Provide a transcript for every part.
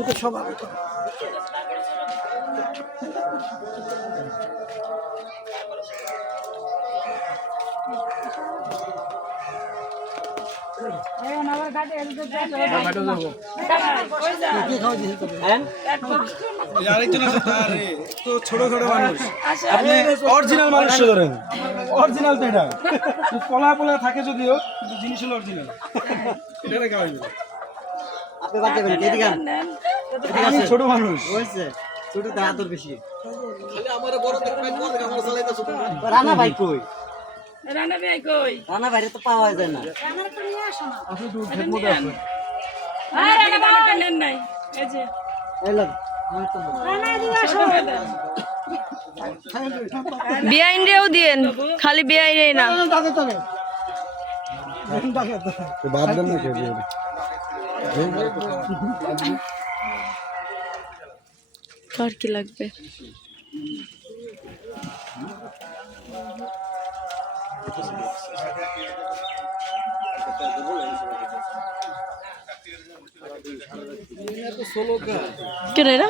আমি তো সব আপনি অরিজিনাল মানুষ ধরেন। অরিজিনাল তো এটা। পলা পলা থাকে যদিও কিন্তু জিনিস হলো অরিজিনাল এটা খাওয়াই আপনি বাদ দেবেন এদিকে আন। আমি ছোট মানুষ হয়েছে ছোটতে আদর বেশি রানা ভাই কই রানা ভাই কই রানা ভাইরে তো পাওয়া যায় না হ্যাঁ রানা ভাই নেন নাই এই যে এই লোক, আমি তো বলব। বিআইনরেও দিয়েন খালি বিআইনে না তবে বাদ দেন না খেয়ে কার কি লাগবে? কেন এরা?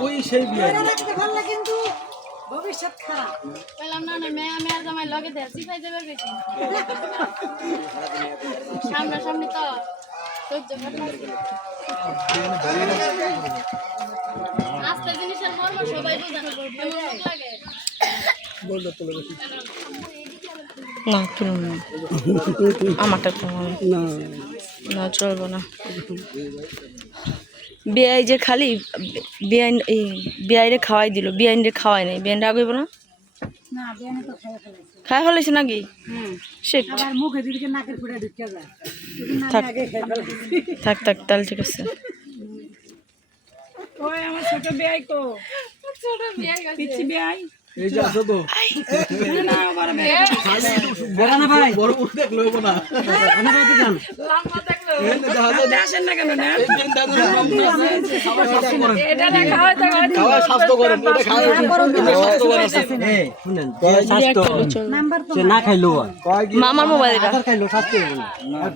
ওই সেই বিয়ে। পেলাম না না মেয়ে জামাই লগে দেয় শিখাই দেবে বেশি। সামনাসামনি তো সহ্য আস্তে জিনিসের মর্ম সবাই বোঝে না এমন লোক লাগে? না তুলুন না। আমারটা তুলুন। না চলবো না। বিআই যে খালি বিআইন এই বিআইরে খাওয়াই দিল। বিআইনরে খাওয়াই নাই। বিআইন রাগইব না না খাই ফেলেছে। খাই নাকি? সেট থাক। থাক থাক তাহলে ঠিক আছে। না না খাইলো মামার মোবাইল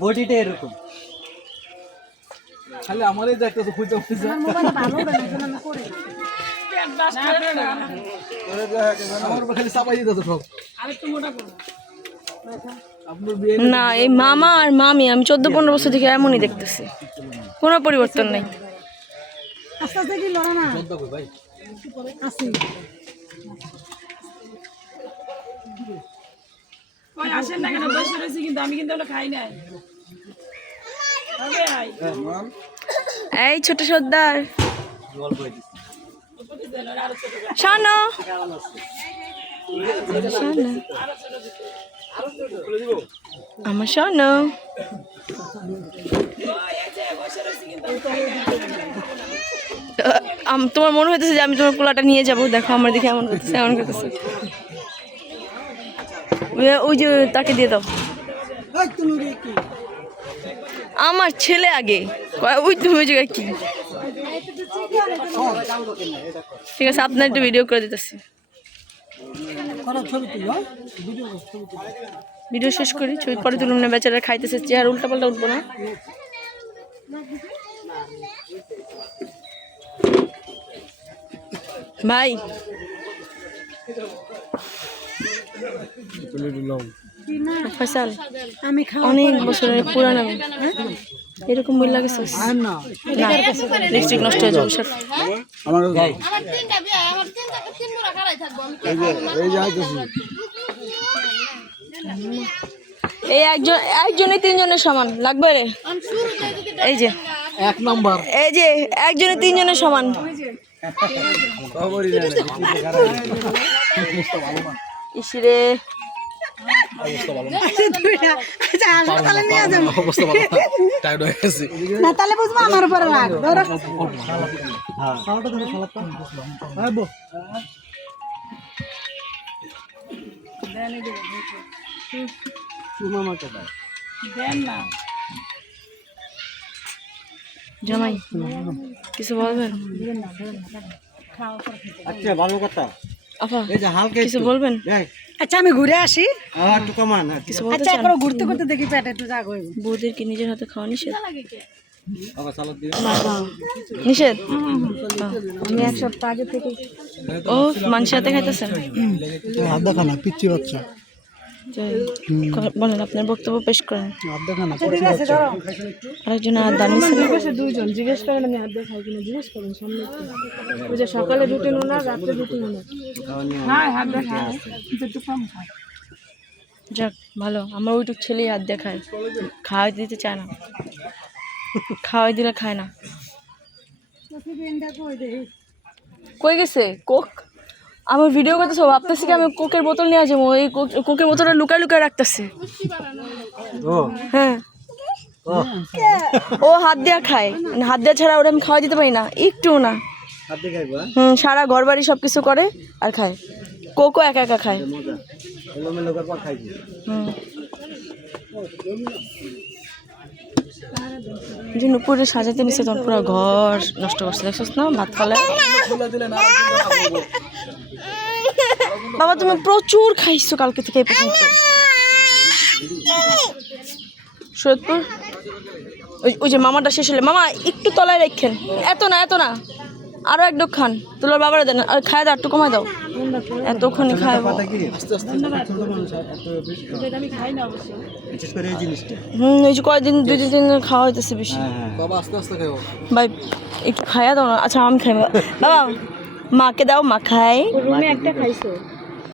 বডিটা এরকম খালি আমারই খুঁজে আমার খালি দিতেছে সব আরেকটু মোটা করো না এই মামা আর মামি আমি চোদ্দ পনেরো বছর থেকে এমনই দেখতেছি। কোনো পরিবর্তন নেই। আসেন না কেন? বসে রয়েছি কিন্তু আমি কিন্তু খাই নাই। এই ছোট সর্দার। শানো। শানো। আমার আম- তোমার মনে হইতেছে যে আমি তোমার কোলাটা নিয়ে যাব? দেখো, আমার দিকে এমন করতেছে এমন করতেছে ওই- যে তাকে দিয়ে দাও? আমার ছেলে আগে। ওই তুমি ওই জায়গায় কি? ঠিক আছে, আপনার একটু ভিডিও করে দিতেছি? ভিডিও শেষ করি ছবি পরে তুলুন না বেচারা খাইতেছে চেয়ার উল্টা পাল্টা উঠবো না। ভাই। অনেক বছরের পুরানো এরকম বই লাগে আর না, লিপস্টিক নষ্ট হয়ে যাবে সব। আমার তিনটা বিয়ে আমার তিনটা তিন মুড়া খাড়াই থাকব আমি। কে খাব না এই যে আইতেছি। এই একজন একজনই তিনজনের সমান লাগবে রে? এই যে। এক নাম্বার। এই যে একজনই তিনজনের সমান। ইসরে তাহলে বুঝব আমার উপরে রাগ। ধরো। হ্যাঁ। হ্যাঁ, জামাই কিছু বলবেন? আচ্ছা ভালো কথা। আপা এই হালকা কিছু বলবেন? আচ্ছা আমি ঘুরে আসি। কিছু আচ্ছা একবার ঘুরতে ঘুরতে দেখি পেটে একটু জাগ হইব বৌদের কি নিজের হাতে খাওয়া নিষেধ? নিষেধ? আমি এক সপ্তাহ আগে থেকে ও মাংস হাতে খাইতেছেন? হাত দেখা না পিচ্ছি বাচ্চা। বলেন আপনার বক্তব্য পেশ করেন। ধরো আরেকজন আর দান নিছেন না? পাশে দুইজন জিজ্ঞেস করেন আমি হাত খাই কিনা? জিজ্ঞেস করেন সামনে ওই যে সকালে রুটিন ওনার রাত্রে রুটিন ওনার। হ্যাঁ খায় যাক ভালো। আমার ওইটুক ছেলেই হাত খায় খাওয়াই দিতে চায় না। খাওয়াই দিলে খায় না। কই গেছে? কোক? আমার ভিডিও করতে সব ভাবতেছি কি আমি কোকের বোতল নিয়ে যাব এই কোক- কোকের বোতলটা লুকায় লুকায় রাখতেছে। ও। হ্যাঁ। ও। হাত দেওয়া খায় মানে হাত দেওয়া ছাড়া ওরা আমি খাওয়া দিতে পারি না একটু না। খাইবা হুম সারা ঘর বাড়ি সব কিছু করে আর খায়। কোকও একা একা খায়। যে নুপুরে সাজাতে নিছে তখন পুরো ঘর নষ্ট করছে দেখছিস না? ভাত খালে। বাবা, তুমি প্রচুর খাইছো কালকে থেকে এই পর্যন্ত। ওই ওই যে মামাটা শেষ হলে। মামা, একটু তলায় রাখেন। এত না এত না। আরও এক ডোক খান। তোলার বাবারা দেন। আর খায় দাও, একটু কমায় দাও। এতক্ষণই খায় হুম, এই যে কয়দিন, দুই তিন দিন খাওয়া হইতেছে বেশি। ভাই, একটু খাইয়া দাও না। আচ্ছা আমি খাই বাবা, মাকে দাও, মা খাই একটা খাইছো?